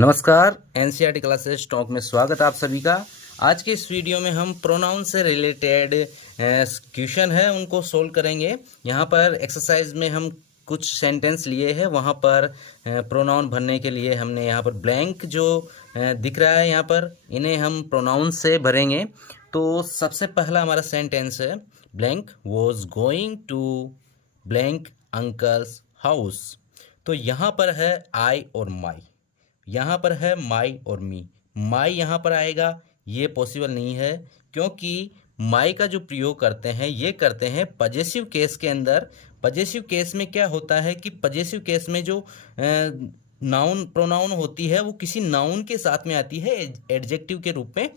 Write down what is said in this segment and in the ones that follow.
नमस्कार, NCERT classes talk में स्वागत है आप सभी का। आज के इस वीडियो में हम प्रोनाउन से रिलेटेड क्वेश्चन है उनको सोल्व करेंगे। यहाँ पर एक्सरसाइज में हम कुछ सेंटेंस लिए हैं, वहाँ पर प्रोनाउन भरने के लिए हमने यहाँ पर ब्लैंक जो दिख रहा है यहाँ पर, इन्हें हम प्रोनाउन से भरेंगे। तो सबसे पहला हमारा सेंटेंस है blank was going to blank uncle's house. तो यहाँ पर है आई और माई, यहाँ पर है माई और मी। माई यहाँ पर आएगा, ये पॉसिबल नहीं है क्योंकि माई का जो प्रयोग करते हैं ये करते हैं पजेसिव केस के अंदर। पजेसिव केस में क्या होता है कि पजेसिव केस में जो नाउन प्रोनाउन होती है वो किसी नाउन के साथ में आती है एडजेक्टिव के रूप में,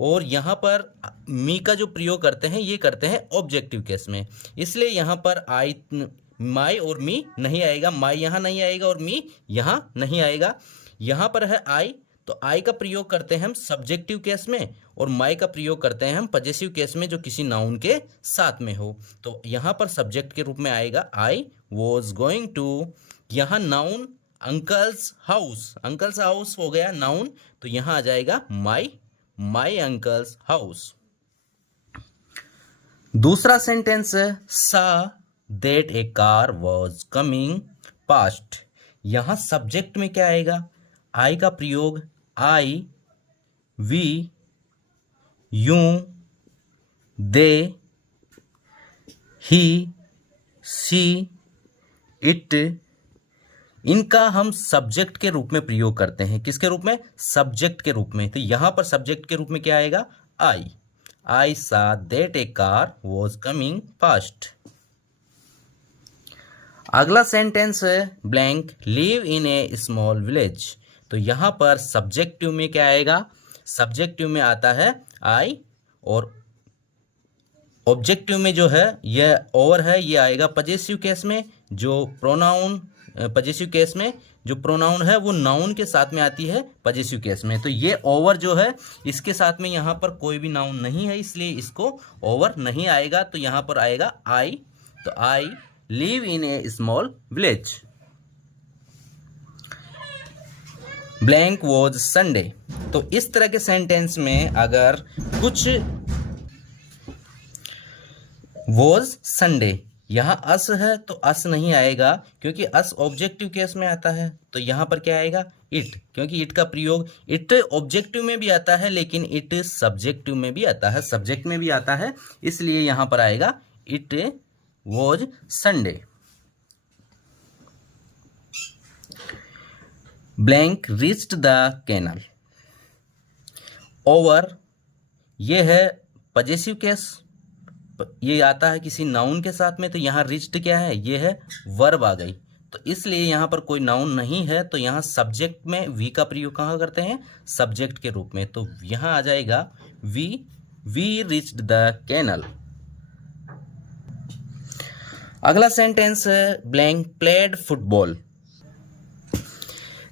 और यहाँ पर मी का जो प्रयोग करते हैं ये करते हैं ऑब्जेक्टिव केस में। इसलिए यहाँ पर आई माई और मी नहीं आएगा, माई यहाँ नहीं आएगा और मी यहाँ नहीं आएगा। यहाँ पर है आई, तो आई का प्रयोग करते हैं हम सब्जेक्टिव केस में, और माई का प्रयोग करते हैं हम पजेसिव केस में जो किसी नाउन के साथ में हो। तो यहाँ पर सब्जेक्ट के रूप में आएगा आई वॉज गोइंग टू। यहाँ noun uncle's house, uncle's house हो गया नाउन, तो यहाँ आ जाएगा माई अंकल्स हाउस। दूसरा सेंटेंस है saw that a car was coming past. यहाँ सब्जेक्ट में क्या आएगा? आई का प्रयोग I, we, you, they, he, she, it, इनका हम सब्जेक्ट के रूप में प्रयोग करते हैं। किसके रूप में? सब्जेक्ट के रूप में। तो यहाँ पर सब्जेक्ट के रूप में क्या आएगा? आई सा that a car was coming fast. अगला सेंटेंस है blank live in A small village. तो यहाँ पर सब्जेक्टिव में क्या आएगा? सब्जेक्टिव में आता है आई, और ऑब्जेक्टिव में जो है यह ओवर है, ये आएगा पजेसिव केस में। जो प्रोनाउन पजेसिव केस में जो प्रोनाउन है वो नाउन के साथ में आती है पजेसिव केस में। तो ये ओवर जो है इसके साथ में यहाँ पर कोई भी नाउन नहीं है, इसलिए इसको ओवर नहीं आएगा। तो यहाँ पर आएगा आई, तो I live in A small village. Blank was Sunday. तो इस तरह के सेंटेंस में अगर कुछ वॉज संडे, यहाँ अस है तो अस नहीं आएगा क्योंकि अस ऑब्जेक्टिव केस में आता है। तो यहाँ पर क्या आएगा? इट, क्योंकि इट का प्रयोग इट ऑब्जेक्टिव में भी आता है लेकिन इट सब्जेक्टिव में भी आता है, सब्जेक्ट में भी आता है, इसलिए यहाँ पर आएगा it was Sunday. Blank reached the canal. Over ये है पजेसिव केस, ये आता है किसी नाउन के साथ में। तो यहाँ रीच्ड क्या है? ये है वर्ब आ गई, तो इसलिए यहाँ पर कोई नाउन नहीं है। तो यहाँ सब्जेक्ट में वी का प्रयोग कहाँ करते हैं? सब्जेक्ट के रूप में। तो यहाँ आ जाएगा वी रीच्ड द कैनल। अगला सेंटेंस है blank played football.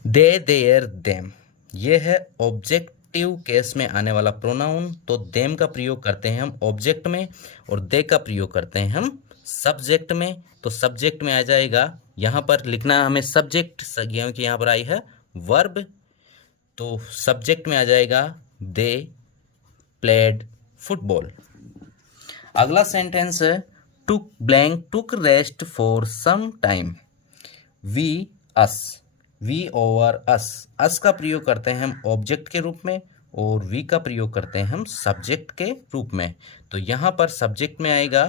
They there them, ये है ऑब्जेक्टिव केस में आने वाला प्रोनाउन। तो देम का प्रयोग करते हैं हम ऑब्जेक्ट में, और दे का प्रयोग करते हैं हम सब्जेक्ट में। तो सब्जेक्ट में आ जाएगा, यहाँ पर लिखना हमें सब्जेक्ट, क्योंकि यहाँ पर आई है वर्ब, तो सब्जेक्ट में आ जाएगा दे प्लेड फुटबॉल। अगला सेंटेंस है took blank took rest for some time. We us, we or us का प्रयोग करते हैं हम ऑब्जेक्ट के रूप में, और वी का प्रयोग करते हैं हम सब्जेक्ट के रूप में। तो यहाँ पर सब्जेक्ट में आएगा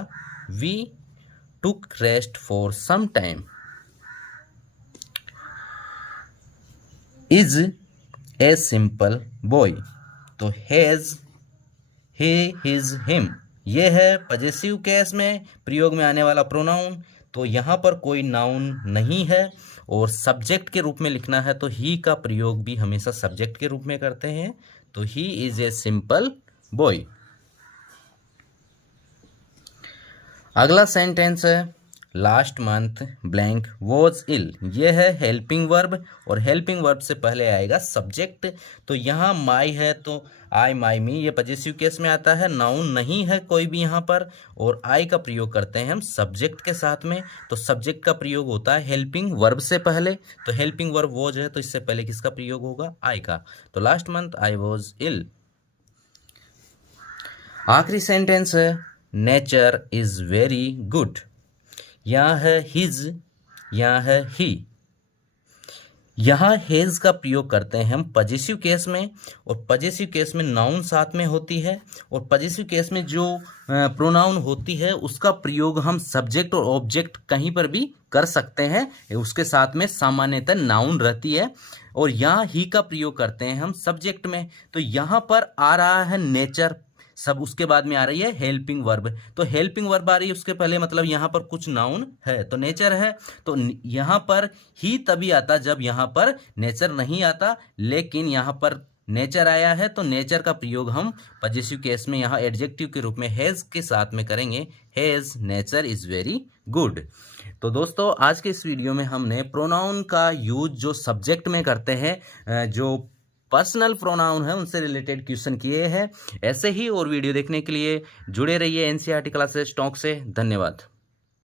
we took rest for some time. Is a simple boy. तो हैज, ही, हिज, हिम, ये है पजेसिव केस में प्रयोग में आने वाला प्रोनाउन। तो यहाँ पर कोई नाउन नहीं है, और सब्जेक्ट के रूप में लिखना है तो ही का प्रयोग भी हमेशा सब्जेक्ट के रूप में करते हैं। तो he is a simple boy. अगला सेंटेंस है last month blank was ill, ये है हेल्पिंग वर्ब और हेल्पिंग वर्ब से पहले आएगा सब्जेक्ट। तो यहाँ माई है तो आई माई मी ये पजेसिव केस में आता है, नाउन नहीं है कोई भी यहाँ पर, और आई का प्रयोग करते हैं हम सब्जेक्ट के साथ में। तो सब्जेक्ट का प्रयोग होता है हेल्पिंग वर्ब से पहले, तो हेल्पिंग वर्ब वॉज है तो इससे पहले किसका प्रयोग होगा, आई का। तो last month I was ill. आखिरी सेंटेंस है नेचर इज वेरी गुड, यहाँ है हिज, यहाँ है ही। यहाँ हेज का प्रयोग करते हैं हम पजेसिव केस में, और पजेसिव केस में नाउन साथ में होती है, और पजेसिव केस में जो प्रोनाउन होती है उसका प्रयोग हम सब्जेक्ट और ऑब्जेक्ट कहीं पर भी कर सकते हैं, उसके साथ में सामान्यतः नाउन रहती है। और यहाँ ही का प्रयोग करते हैं हम सब्जेक्ट में, तो यहाँ पर आ रहा है नेचर, सब उसके बाद में आ रही है हेल्पिंग वर्ब। तो हेल्पिंग वर्ब आ रही है उसके पहले, मतलब यहाँ पर कुछ नाउन है तो नेचर है। तो यहाँ पर ही तभी आता जब यहाँ पर नेचर नहीं आता, लेकिन यहाँ पर नेचर आया है तो नेचर का प्रयोग हम पजेसिव केस में यहाँ एडजेक्टिव के रूप में हैज के साथ में करेंगे, has nature is very good. तो दोस्तों आज के इस वीडियो में हमने प्रोनाउन का यूज जो सब्जेक्ट में करते हैं, जो पर्सनल प्रोनाउन है उनसे रिलेटेड क्वेश्चन किए हैं। ऐसे ही और वीडियो देखने के लिए जुड़े रहिए एनसीईआरटी क्लासेस टॉक से। धन्यवाद।